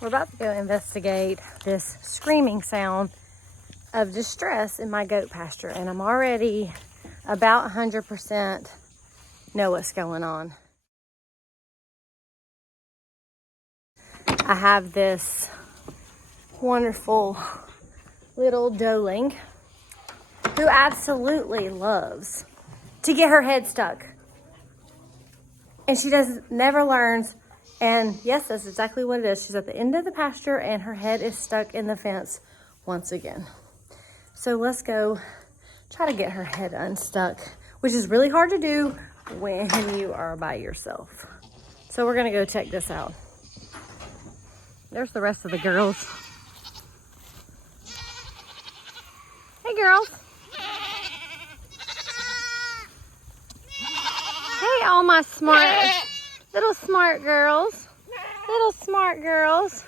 We're about to go investigate this screaming sound of distress in my goat pasture, and I'm already about 100% know what's going on. I have this wonderful little doeling who absolutely loves to get her head stuck. And she never learns. And yes, that's exactly what it is. She's at the end of the pasture and her head is stuck in the fence once again. So let's go try to get her head unstuck, which is really hard to do when you are by yourself. So we're gonna go check this out. There's the rest of the girls. Hey girls. Hey all my little smart girls. Little smart girls.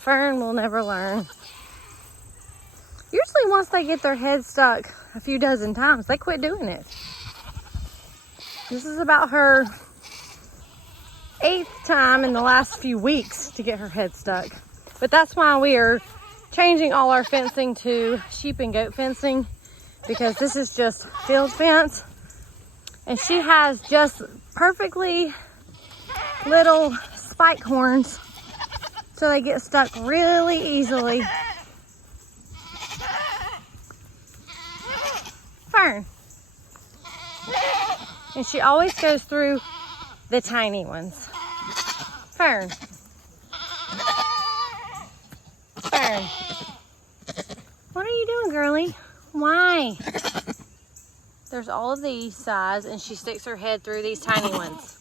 Fern will never learn. Usually once they get their head stuck a few dozen times, they quit doing it. This is about her 8th time in the last few weeks to get her head stuck. But that's why we are changing all our fencing to sheep and goat fencing, because this is just field fence. And she has just perfectly little spike horns, so they get stuck really easily. Fern. And she always goes through the tiny ones. Fern. Fern. What are you doing, girlie? Why? There's all of these size, and she sticks her head through these tiny ones.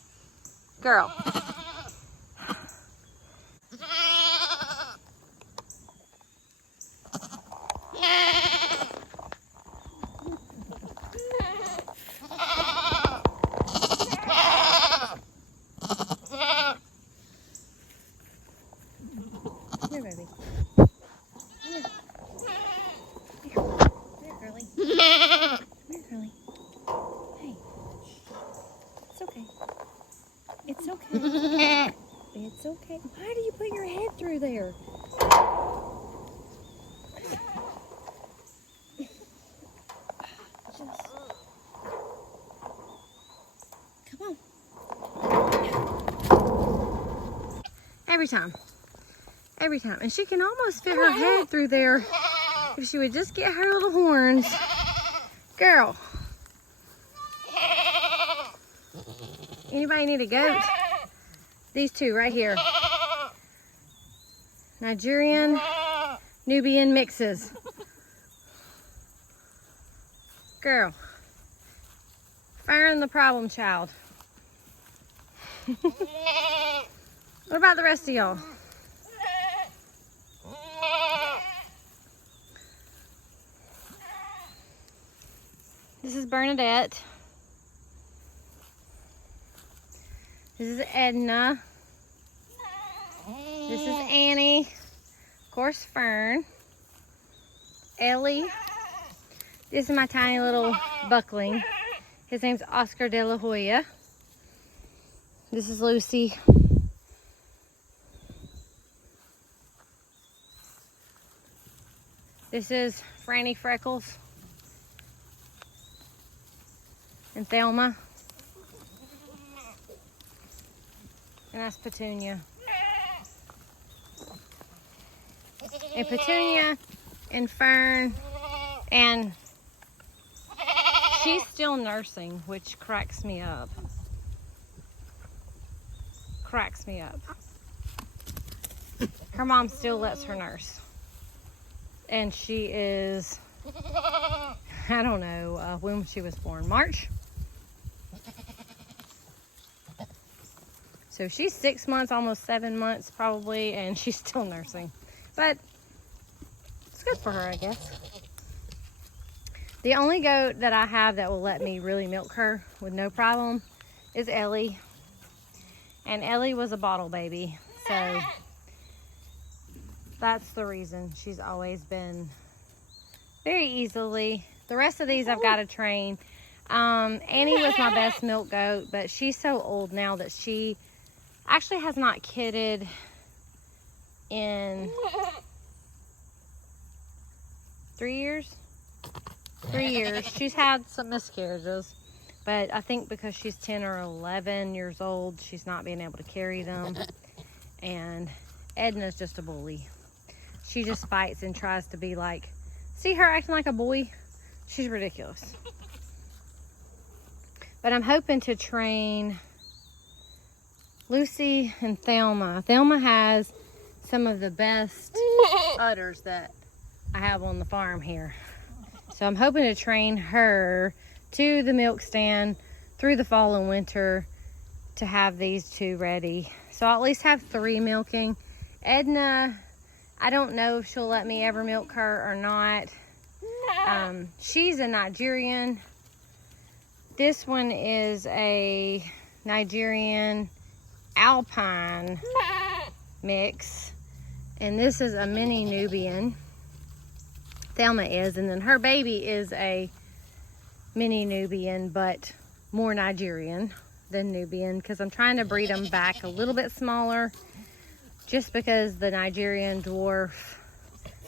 Girl. Here, baby. Here. Here. Here, girlie. Here, girlie. Hey. It's okay. It's okay. It's okay. Why do you put your head through there? Come on. Every time. Every time. And she can almost fit her head through there if she would just get her little horns. Girl. Anybody need a goat? These two right here. Nigerian, Nubian mixes. Girl. Fern the problem child. What about the rest of y'all? This is Bernadette. This is Edna. This is Annie. Of course, Fern. Ellie. This is my tiny little buckling. His name's Oscar de la Hoya. This is Lucy. This is Franny Freckles. And Thelma. And that's Petunia. And Petunia and Fern, and she's still nursing, which cracks me up. Cracks me up. Her mom still lets her nurse. And she is, I don't know when she was born, March? So she's 6 months, almost 7 months probably, and she's still nursing. But it's good for her, I guess. The only goat that I have that will let me really milk her with no problem is Ellie. And Ellie was a bottle baby, so that's the reason. She's always been very easily. The rest of these I've got to train. Annie was my best milk goat, but she's so old now that she actually has not kidded in 3 years. 3 years. She's had some miscarriages, but I think because she's 10 or 11 years old, she's not being able to carry them. And Edna's just a bully. She just fights and tries to be like, see her acting like a boy? She's ridiculous. But I'm hoping to train Lucy and Thelma. Thelma has some of the best udders that I have on the farm here. So I'm hoping to train her to the milk stand through the fall and winter to have these two ready. So I'll at least have 3 milking. Edna, I don't know if she'll let me ever milk her or not. She's a Nigerian. This one is a Nigerian Alpine mix. And this is a mini Nubian. Thelma is. And then her baby is a mini Nubian, but more Nigerian than Nubian, because I'm trying to breed them back a little bit smaller, just because the Nigerian dwarf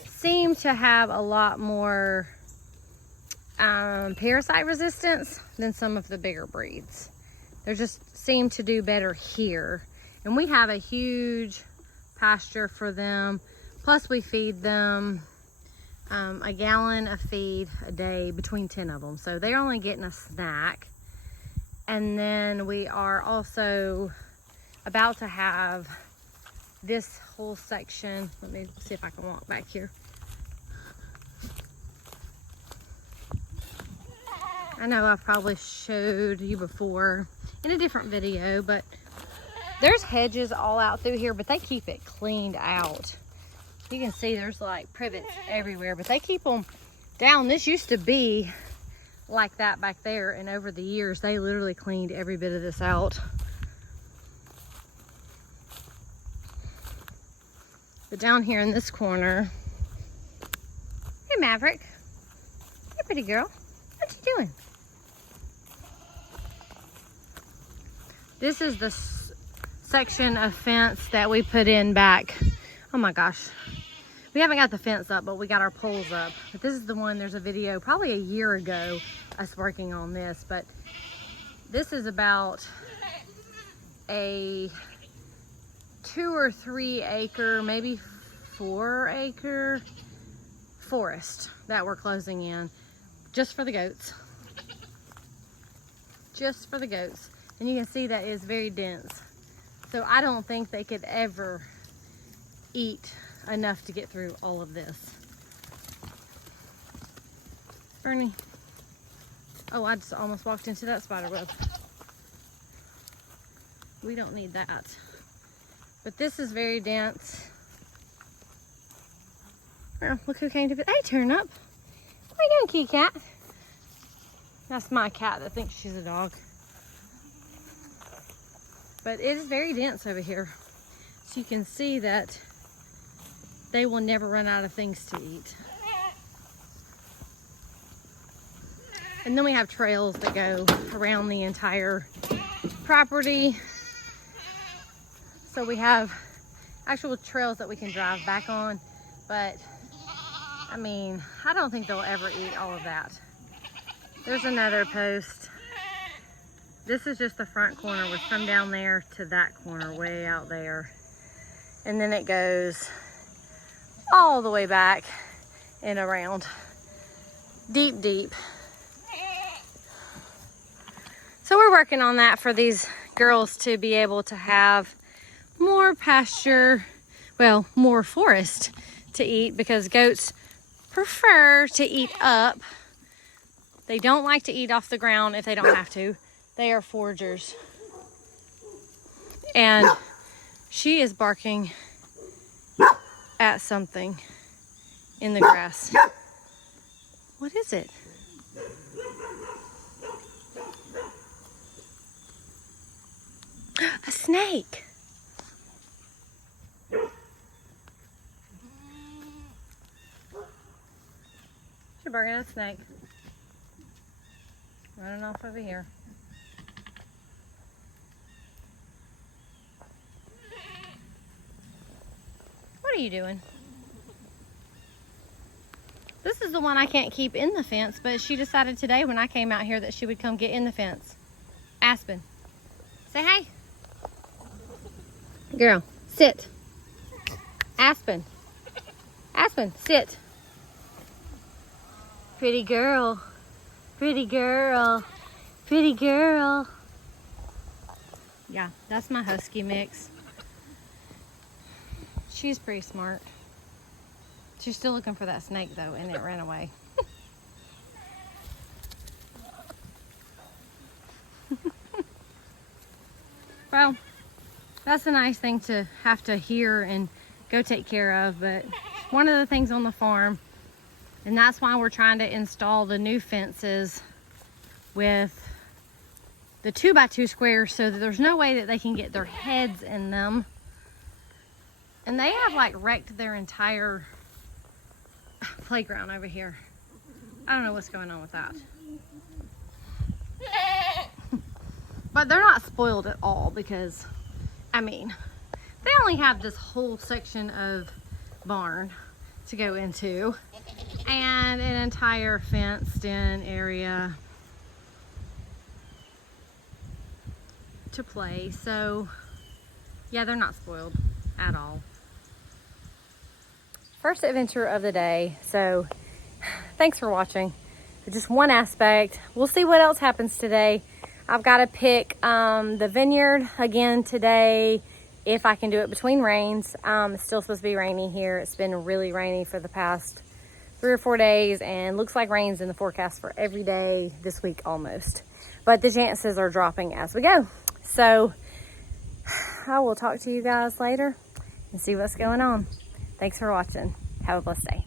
seem to have a lot more parasite resistance than some of the bigger breeds. They just seem to do better here. And we have a huge pasture for them. Plus we feed them a gallon of feed a day between 10 of them. So they're only getting a snack. And then we are also about to have this whole section. Let me see if I can walk back here. I know I've probably showed you before in a different video, but there's hedges all out through here, but they keep it cleaned out. You can see there's like privets everywhere, but they keep them down. This used to be like that back there, and over the years they literally cleaned every bit of this out. But down here in this corner, hey Maverick, hey pretty girl, what you doing? This is the section of fence that we put in back. Oh my gosh. We haven't got the fence up, but we got our poles up. But this is the one, there's a video probably a year ago, us working on this. But this is about a 2 or 3 acre, maybe 4 acre forest that we're closing in just for the goats. Just for the goats. And you can see that is very dense. So I don't think they could ever eat enough to get through all of this. Bernie. Oh, I just almost walked into that spider web. We don't need that. But this is very dense. Oh, look who came to visit. Hey, turn up. What are you doing, kitty cat? That's my cat that thinks she's a dog. But it is very dense over here. So you can see that they will never run out of things to eat. And then we have trails that go around the entire property. So we have actual trails that we can drive back on. But, I mean, I don't think they'll ever eat all of that. There's another post. This is just the front corner, which from down there to that corner, way out there. And then it goes all the way back and around. Deep, deep. So we're working on that for these girls to be able to have more pasture, well, more forest to eat, because goats prefer to eat up. They don't like to eat off the ground if they don't have to. They are foragers. And she is barking at something in the grass. What is it? A snake. Should bring in a snake. Running off over here. What are you doing? This is the one I can't keep in the fence, but she decided today when I came out here that she would come get in the fence. Aspen. Say hi. Girl, sit. Aspen. Aspen, sit. Pretty girl. Pretty girl. Pretty girl. Yeah, that's my husky mix. She's pretty smart. She's still looking for that snake though, and it ran away. Well, that's a nice thing to have to hear and go take care of, but one of the things on the farm, and that's why we're trying to install the new fences with the 2x2 squares so that there's no way that they can get their heads in them. And they have like wrecked their entire playground over here. I don't know what's going on with that. But they're not spoiled at all because, I mean, they only have this whole section of barn to go into and an entire fenced in area to play. So yeah, they're not spoiled at all. First adventure of the day. So thanks for watching. Just one aspect. We'll see what else happens today. I've got to pick the vineyard again today if I can do it between rains. It's still supposed to be rainy here. It's been really rainy for the past 3 or 4 days and looks like rain's in the forecast for every day this week almost. But the chances are dropping as we go. So I will talk to you guys later and see what's going on. Thanks for watching. Have a blessed day.